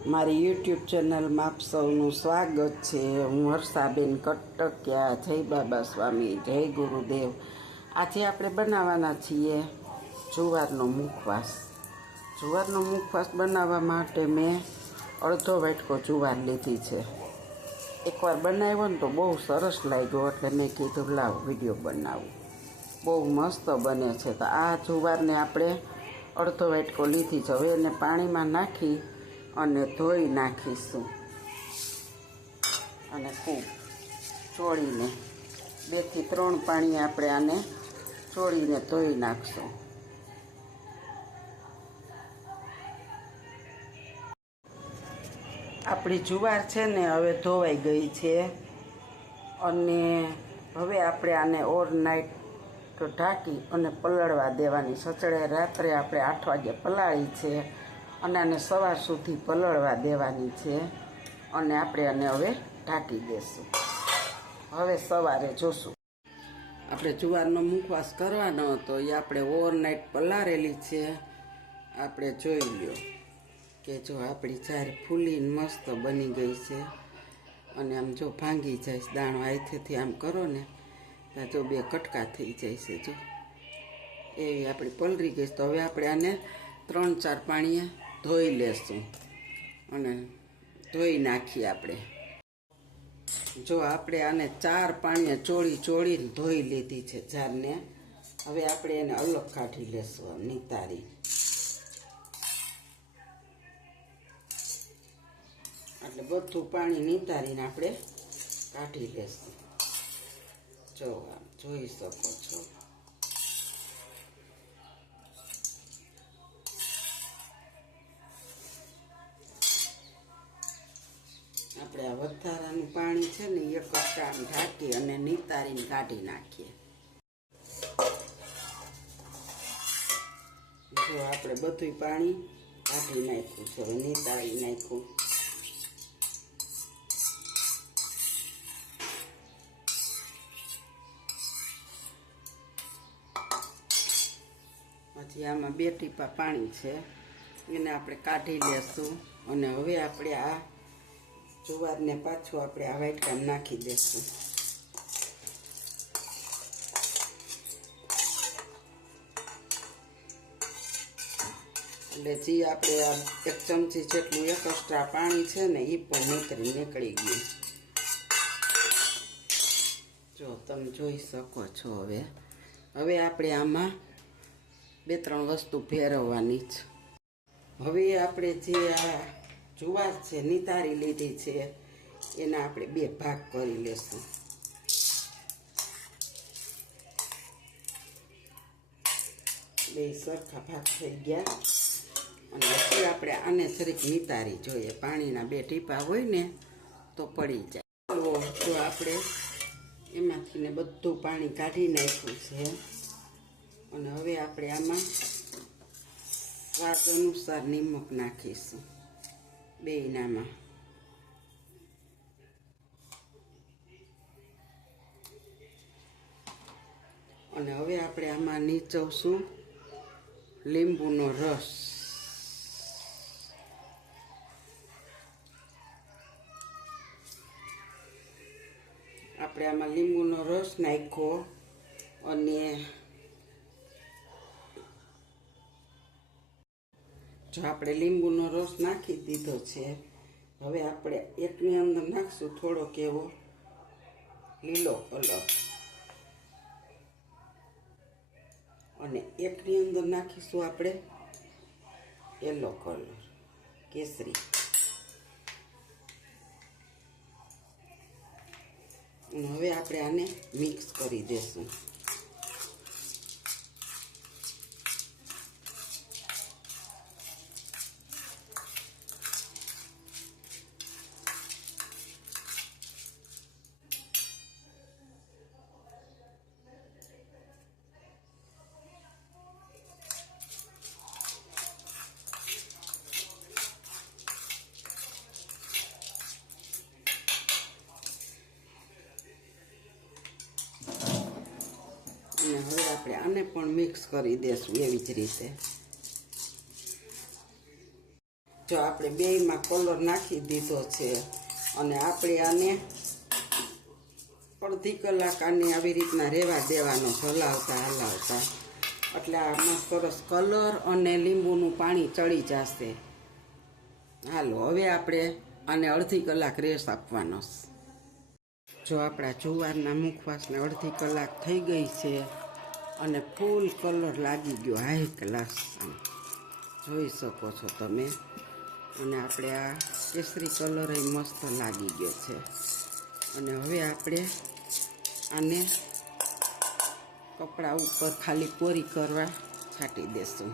મારી યુટ્યુબ ચેનલમાં આપ સૌનું સ્વાગત છે। હું હર્ષાબેન કટકિયા। જય બાબા સ્વામી, જય ગુરુદેવ। આજે આપણે બનાવવાના છીએ જુવારનો મુખવાસ। જુવારનો મુખવાસ બનાવવા માટે મેં અડધો વાટકો જુવાર લીધી છે। એકવાર બનાવ્યો ને તો બહુ સરસ લાગ્યો, એટલે મેં કીધું લાવ વિડીયો બનાવું। બહુ મસ્ત બને છે। તો આ જુવારને આપણે અડધો વાટકો લીધી છે। હવે એને પાણીમાં નાખી અને ધોઈ નાખીશું અને ખૂબ ચોળીને 2 થી 3 પાણી આપણે આને ચોળીને ધોઈ નાખશું। આપણી જુવાર છે ને હવે ધોવાઈ ગઈ છે અને હવે આપણે આને ઓવરનાઇટ ઢાંકી અને પલળવા દેવાની। સચડે રાત્રે આપણે 8 વાગે પલાળી છે અને આને સવાર સુધી પલળવા દેવાની છે અને આપણે આને હવે ઢાંકી દેશું। હવે સવારે જોશું। આપણે જુવારનો મુખવાસ કરવાનો હતો એ આપણે ઓવરનાઇટ પલાળેલી છે। આપણે જોઈ લ્યો કે જો આપણી જાર ફૂલીને મસ્ત બની ગઈ છે અને આમ જો ભાંગી જાય દાણો હાથેથી આમ કરો ને તો જો 2 કટકા થઈ જાય છે। જો એવી આપણી પલળી ગઈ। તો હવે આપણે આને 3-4 પાણીએ ધોઈ લેશું અને ધોઈ નાખીએ આપણે। જો આપણે આને 4 પાણીએ ચોળીને ધોઈ લીધી છે જારને। હવે આપણે એને અલગ કાઢી લેશું નિતારી। એટલે બધું પાણી નિતારીને આપણે કાઢી લેશું। જો આમ જોઈ શકો છો। આપણે આ વધારાનું પાણી છે ને એક કટકા ઢાંકી અને નિતારીને કાઢી નાખીએ। જો આપણે બધું પાણી કાઢી નાખ્યું છે, હવે નિતારી નાખ્યું। પછી આમાં 2 ટીપા પાણી છે એને આપણે કાઢી લેશું અને હવે આપણે આ જુવારને પાછું આપણે આ વાટકામાં નાખી દેશું। એટલે જે આપણે આ 1 ચમચી જેટલું એક્સ્ટ્રા પાણી છે ને એ પણ નીકળી ગયું। જો તમે જોઈ શકો છો। હવે આપણે આમાં 2-3 વસ્તુ ફેરવવાની છે। હવે આપણે જે આ જુવાર છે નિતારી લીધી છે એના આપણે 2 ભાગ કરી લેશું। બે સરખા ભાગ થઈ ગયા અને પછી આપણે આને જરીક નિતારી જોઈએ। પાણીના 2 ટીપા હોય ને તો પડી જાય। તો આપણે એમાંથી ને બધું પાણી કાઢી નાખ્યું છે અને હવે આપણે આમાં સ્વાદ અનુસાર નિમક નાખીશું બેયનામાં। અને હવે આપણે આમાં નીચવશું લીંબુનો રસ। આપણે આમાં લીંબુનો રસ નાખ્યો અને જો આપણે લીંબુનો રસ નાખી દીધો છે, હવે આપણે એકની અંદર નાખશું થોડોક એવો લીલો કલર અને એકની અંદર નાખીશું આપણે યલો કલર કેસરી। અને હવે આપણે આને મિક્સ કરી દેશું। અને હવે આપણે આને પણ મિક્સ કરી દેશું એવી જ રીતે। જો આપણે બેયમાં કલર નાખી દીધો છે અને આપણે આને અડધી કલાક આની આવી રીતના રહેવા દેવાનો, હલાવતા હલાવતા, એટલે આમાં સરસ કલર અને લીંબુનું પાણી ચડી જશે. હાલો હવે આપણે આને અડધી કલાક રેસ આપવાનો. જો આપણા જુવારના મુખવાસને અડધી કલાક થઈ ગઈ છે અને ફૂલ કલર લાગી ગયો, હાઈ ક્લાસ જોઈ શકો છો તમે. અને આપણે આ કેસરી કલર મસ્ત લાગી ગયો છે. અને હવે આપણે આને કપડા ઉપર ખાલી કોરી કરવા છાંટી દેશું.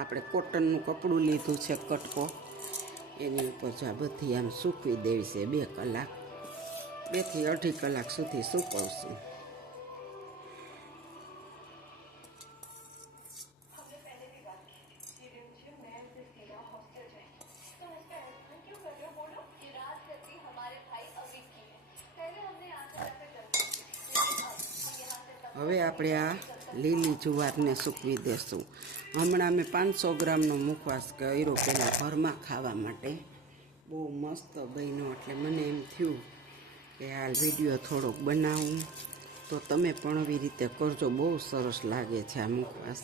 આપણે કોટનનું કપડું લીધું છે કટકો, એની ઉપર જો આ બધી આમ સૂકવી દેવી છે. 2 કલાક, 2 થી 2.5 કલાક સુધી સૂકવશું. હવે આપણે આ લીલી જુવારને સૂકવી દેશું. હમણાં મેં 500 ગ્રામનો મુખવાસ કર્યો પહેલાં ઘરમાં ખાવા માટે. બહુ મસ્ત બન્યો, એટલે મને એમ થયું કે આ વિડીયો થોડોક બનાવું, તો તમે પણ આવી રીતે કરજો. બહુ સરસ લાગે છે આ મુખવાસ.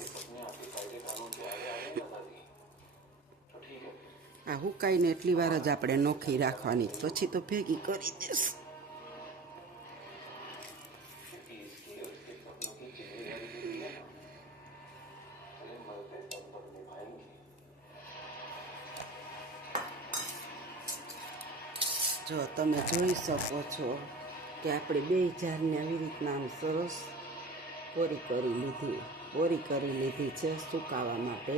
આ હુકાઈને એટલી વાર જ આપણે નોખી રાખવાની, પછી તો ભેગી કરી દઈશું. જો તમે જોઈ શકો છો કે આપણે 2 જારને આવી રીતના આમ સરસ કોરી કરી લીધી છે સુકાવા માટે.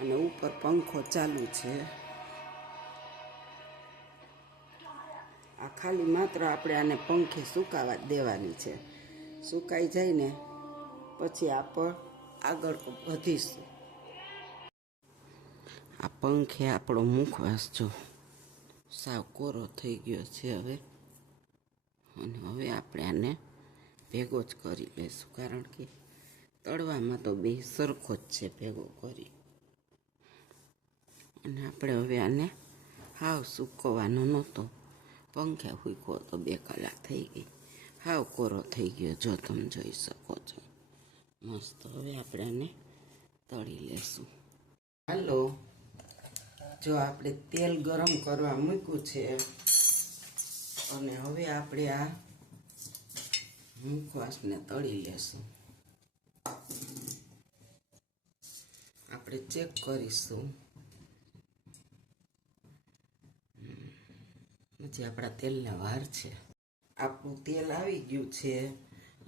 અને ઉપર પંખો ચાલુ છે. આ ખાલી માત્ર આપણે આને પંખે સુકાવા દેવાની છે. સુકાઈ જાય ને પછી આપણે આગળ વધીશું. આ પંખે આપણો મુખવાસ જો સાવ કોરો થઈ ગયો છે હવે. અને હવે આપણે આને ભેગો જ કરી લઈશું, કારણ કે તળવામાં તો બે સરખો જ છે ભેગો કરી. અને આપણે હવે આને હાવ સૂકવવાનો નહોતો, પંખે ફૂંકો તો 2 કલાક થઈ ગઈ. હાવ કોરો થઈ ગયો, જો તમે જોઈ શકો છો મસ્ત. હવે આપણે આને તળી લેશું. હાલો, જો આપણે તેલ ગરમ કરવા મૂક્યું છે અને હવે આપણે આ મુખવાસને તળી લેશું. આપણે ચેક કરીશું. હજી આપણા તેલને વાર છે. આપણું તેલ આવી ગયું છે.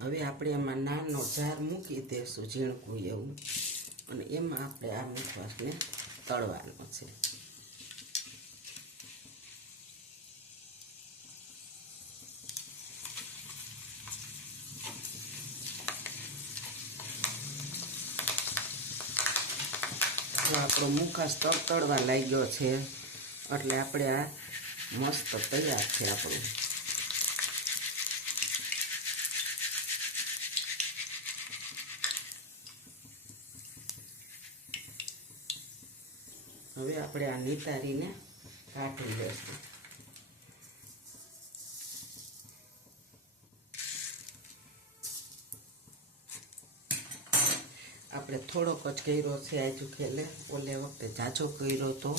હવે આપણે એમાં નાનો જાર મૂકી દઈશું ઝીણકું એવું, અને એમાં આપણે આ મુખવાસને તળવાનો છે. આપણો મુખવાસ તળવા લાગ્યો છે, એટલે આપણે આ મસ્ત તૈયાર છે આપણું. હવે આપણે આ નિતારીને કાઢી લઈશું. આપણે થોડોક જ કર્યો છે આજુ ખેલે, ઓલે વખતે જાજો કર્યો તો.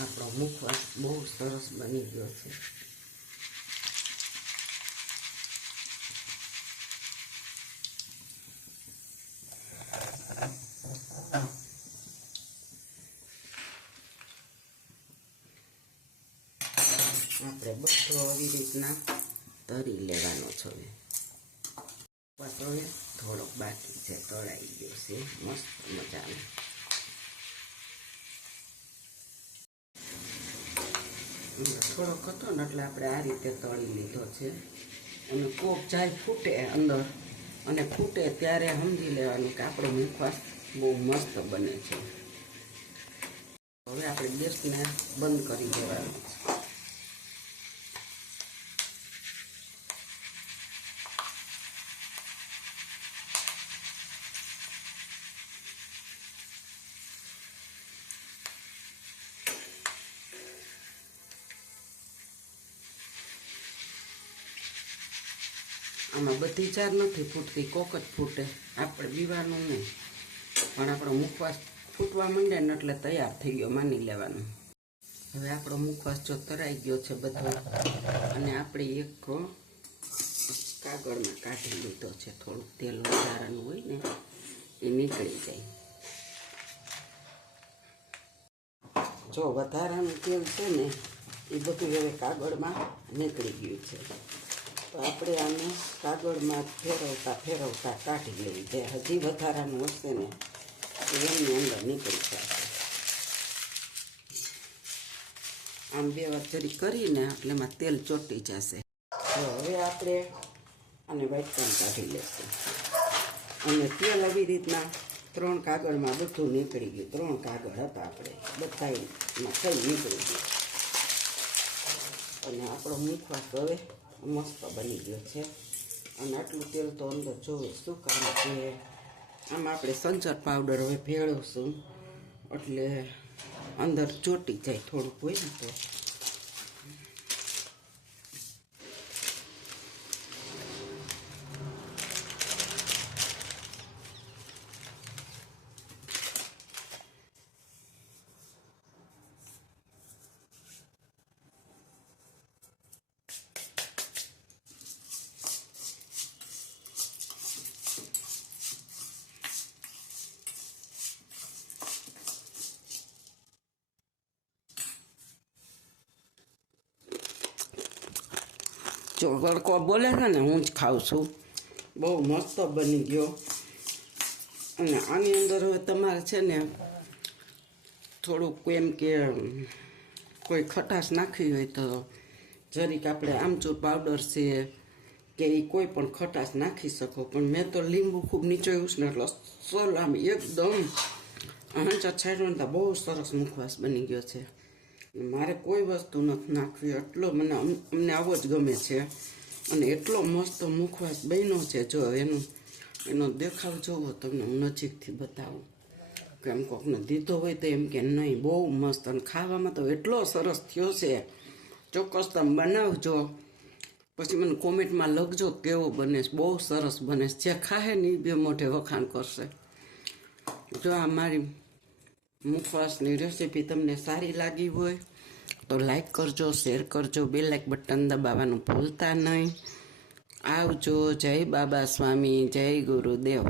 આપણો મુખવાસ બહુ સરસ બની ગયો છે. આપણે બધો આવી રીતના તરી લેવાનો છે. હવે થોડોક બાકી છે, તળાઈ ગયો છે મસ્ત મજાનો. થોડોક હતો ને એટલે આપણે આ રીતે તળી લીધો છે. અને કોક જાય ફૂટે અંદર, અને ફૂટે ત્યારે સમજી લેવાનું કે આપણો મુખવાસ બહુ મસ્ત બને છે. હવે આપણે ગેસને બંધ કરી દેવાનું છે. આમાં બધી ચાર નથી ફૂટતી, કોક જ ફૂટે. આપણે બીવાનું નહીં, પણ આપણો મુખવાસ ફૂટવા માંડે ને એટલે તૈયાર થઈ ગયો માની લેવાનું. હવે આપણો મુખવાસ જો તરાઈ ગયો છે બધો, અને આપણે એક કાગળમાં કાઢી લીધો છે. થોડુંક તેલ વધારાનું હોય ને એ નીકળી જાય. જો વધારાનું તેલ છે ને એ બધું હવે કાગળમાં નીકળી ગયું છે. તો આપણે આને કાગળમાં ફેરવતા કાઢી લેવી છે. હજી વધારાનું હશે ને એમની અંદર નીકળી જશે. આમ બે વાર જરી કરીને એટલે એમાં તેલ ચોટી જશે. તો હવે આપણે આને વાટકામાં કાઢી લઈશું. અને તેલ આવી રીતના 3 કાગળમાં બધું નીકળી ગયું. 3 કાગળ હતા આપણે બધામાં થઈ નીકળી ગયું. અને આપણો મુખવાસ હવે મસ્ત બની ગયો છે. અને આટલું તેલ તો અંદર જોવે શું કામ છે. આમાં આપણે સંચર પાવડર હવે ભેળવશું એટલે અંદર ચોટી જાય. થોડુંક હોય ને તો જો વળકો બોલે છે ને હું જ ખાઉં છું. બહુ મસ્ત બની ગયો. અને આની અંદર હવે તમારે છે ને થોડુંક એમ કે કોઈ ખટાશ નાખવી હોય તો જરીક આપણે આમચૂર પાવડર છે કે એ કોઈ પણ ખટાશ નાખી શકો. પણ મેં તો લીંબુ ખૂબ નીચોયું છે ને એટલે અસલ આમ એકદમ હંચા છાંયડો તો બહુ સરસ મુખવાસ બની ગયો છે. મારે કોઈ વસ્તુ નથી નાખવી. એટલો અમને આવો જ ગમે છે. અને એટલો મસ્ત મુખવાસ બન્યો છે. જો એનો દેખાવ જોવો તમને હું નજીકથી બતાવું. કેમ કોકને દીધો હોય તો એમ કે નહીં બહુ મસ્ત. અને ખાવામાં તો એટલો સરસ થયો છે. ચોક્કસ તમે બનાવજો, પછી મને કોમેન્ટમાં લખજો કેવો બને છે. બહુ સરસ બને છે. જે ખાહે ને એ બે મોઢે વખાણ કરશે. જો આ મારી મુખવાસની રેસીપી તમને સારી લાગી હોય તો લાઈક કરજો, શેર કરજો, બેલ લાઈક બટન દબાવવાનું ભૂલતા નહીં. આવજો. જય બાબા સ્વામી, જય ગુરુદેવ.